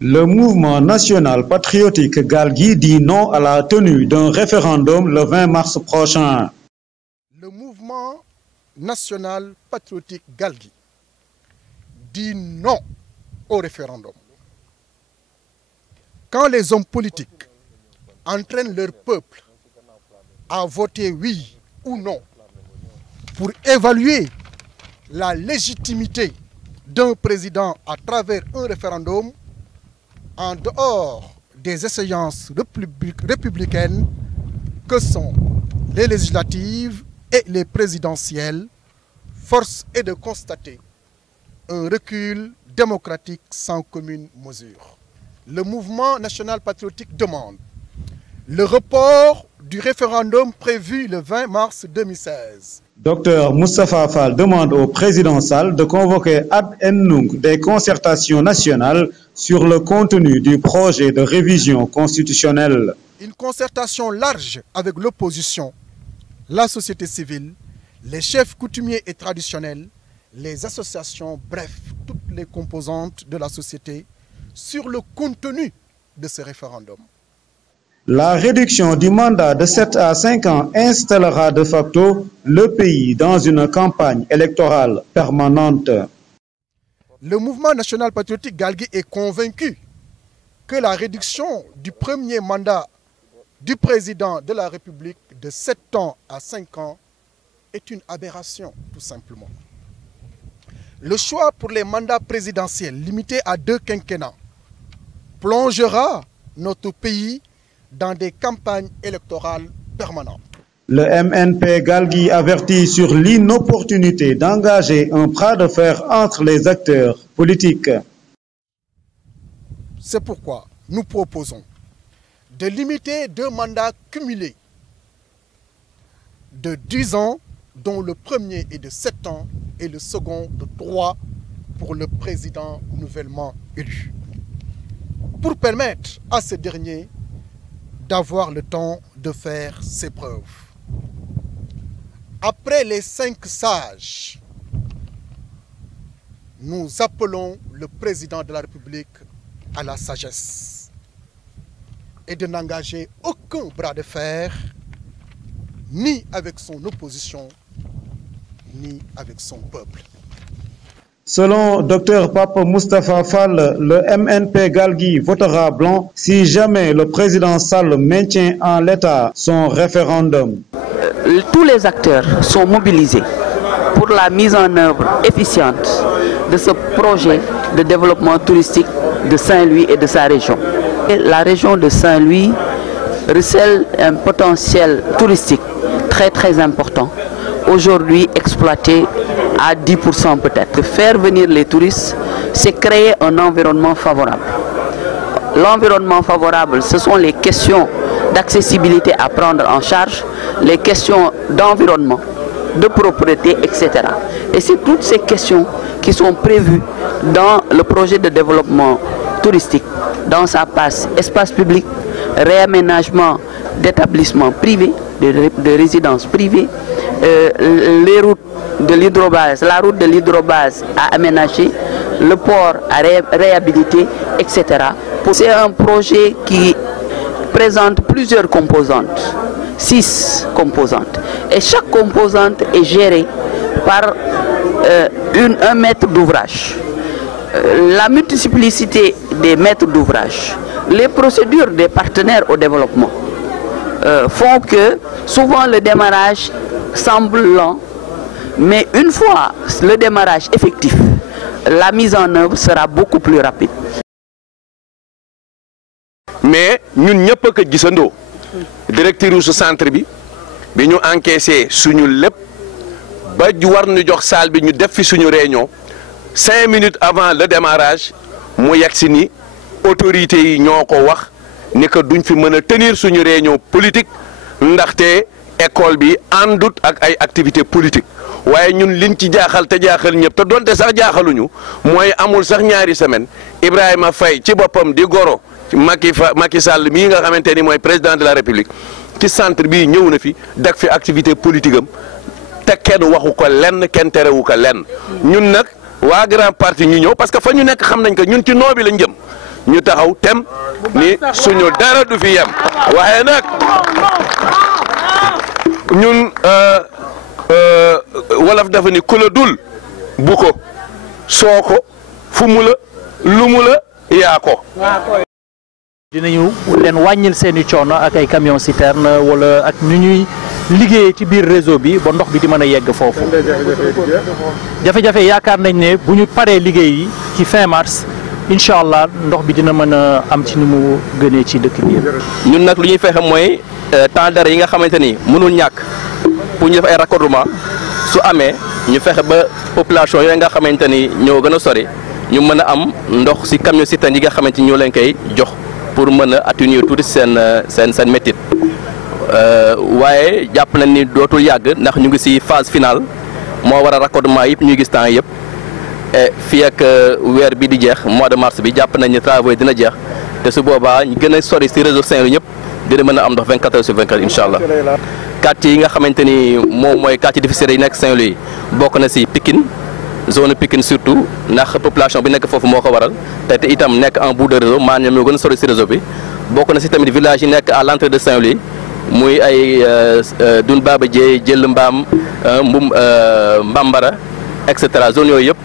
Le mouvement national patriotique Galgui dit non à la tenue d'un référendum le 20 mars prochain. Le mouvement national patriotique Galgui dit non au référendum. Quand les hommes politiques entraînent leur peuple à voter oui ou non pour évaluer la légitimité d'un président à travers un référendum, en dehors des échéances républicaines que sont les législatives et les présidentielles, force est de constater un recul démocratique sans commune mesure. Le mouvement national patriotique demande le report du référendum prévu le 20 mars 2016. Dr Moustapha Fall demande au président Sall de convoquer ad nunc des concertations nationales sur le contenu du projet de révision constitutionnelle. Une concertation large avec l'opposition, la société civile, les chefs coutumiers et traditionnels, les associations, bref, toutes les composantes de la société sur le contenu de ce référendum. La réduction du mandat de 7 à 5 ans installera de facto le pays dans une campagne électorale permanente. Le mouvement national patriotique Galgui est convaincu que la réduction du premier mandat du président de la République de 7 ans à 5 ans est une aberration, tout simplement. Le choix pour les mandats présidentiels limités à 2 quinquennats plongera notre pays dans des campagnes électorales permanentes. Le MNP Galgui avertit sur l'inopportunité d'engager un bras de fer entre les acteurs politiques. C'est pourquoi nous proposons de limiter 2 mandats cumulés de 10 ans, dont le premier est de 7 ans et le second de 3 pour le président nouvellement élu, pour permettre à ce dernier d'avoir le temps de faire ses preuves. Après les 5 sages, nous appelons le président de la République à la sagesse et de n'engager aucun bras de fer, ni avec son opposition, ni avec son peuple. Selon Dr Pape Moustapha Fall, le MNP Galgui votera blanc si jamais le président Sall maintient en l'état son référendum. Tous les acteurs sont mobilisés pour la mise en œuvre efficiente de ce projet de développement touristique de Saint-Louis et de sa région. Et la région de Saint-Louis recèle un potentiel touristique très important, aujourd'hui exploité à 10% peut-être. Faire venir les touristes, c'est créer un environnement favorable. L'environnement favorable, ce sont les questions d'accessibilité à prendre en charge, les questions d'environnement, de propreté, etc. Et c'est toutes ces questions qui sont prévues dans le projet de développement touristique, dans sa passe espace public, réaménagement d'établissements privés, de résidences privées, les routes de l'hydrobase, la route de l'hydrobase à aménager, le port à réhabiliter, etc. C'est un projet qui présente plusieurs composantes, 6 composantes. Et chaque composante est gérée par un maître d'ouvrage. La multiplicité des maîtres d'ouvrage, les procédures des partenaires au développement font que souvent le démarrage semble lent, mais une fois le démarrage effectif, la mise en œuvre sera beaucoup plus rapide. Mais ñun ñëpp ko gisandoo directeur su centre bi ñu encaissé suñu lépp ba war ñu jox salle bi ñu def fi suñu réunion 5 minutes avant le démarrage mu yegsi ni autorités yi ñoo ko wax ni que duñ fi mën a tenir suñu réunion politique ndaxte école bi àndut ak ay activités politiques waaye ñun liñ ci jaaxal te jaaxal ñëpp te donte sax jaaxaluñu mooy amul sax ñaari semaine Ibrahima Faye ci boppam di goro Macky Sall mii nga xamante ni mooy président de la République ci centre bii ñëw na fi dak fi activité politique am te kenn waxu ko lenn kenn terewu ko lenn ñun nag waa grand parti ñu ñëw parce que fa ñu nekk xam nañ ko ñun ci noo bi lañ jëm ñu taxaw tem ni suñu dara du fi yem waaye nag ñun wolof dafa ni ku la dul bu ko soo ko fu mu la lu mu la yaa ko. dinañu leen wàññil seeni coono ak ay camion citerne wala ak nu ñuy liggéeyee ci biir réseau bi ba ndox bi di mën a yegg foofu. jafe-jafe yaakaar nañ ne bu ñu paree liggéey yi ci fin mars incha allah ndox bi dina mën a am ci ni mu gënee ci dëkk bi. ñun nag lu ñuy fexe mooy temps d'arrêt yi nga xamante ni mënul ñàkk pour ñu def ay raccordement su amee ñu fexe ba population yooyu nga xamante ni ñoo gën a sori ñu mën a am ndox ci camion citerne yi nga xamante ni ñoo leen koy jox pour mën a atténuer tuuti seen métit waaye jàpp nañ ni dootul yàgg ndax ñu ngi ci phase finale moo war a raccordement yëpp ñuy gis temps yëpp et fii ak weer bi di jeex mois de mars bi jàpp nañ ni travaux yi dina jeex te su boobaa ñu gën a sori ci réseau Saint-Louis ñëpp dina mën a am ndox 24 heures sur 24 incha allah. quartier yi nga xamante ni moom mooy quartier difficile yi nekk Saint-Louis bokk na ci Pikine zone Pikine surtout ndax population bi nekk foofu moo ko waral te itam nekk en bout de réseau maanaam ñoo gën a sori ci réseau bi bokk na ci tamit village yi nekk à l'entrée de Saint-Louis muy ay Dun Baba Dieye Jël Mbaam Mbambara et cetera zone yooyu yëpp.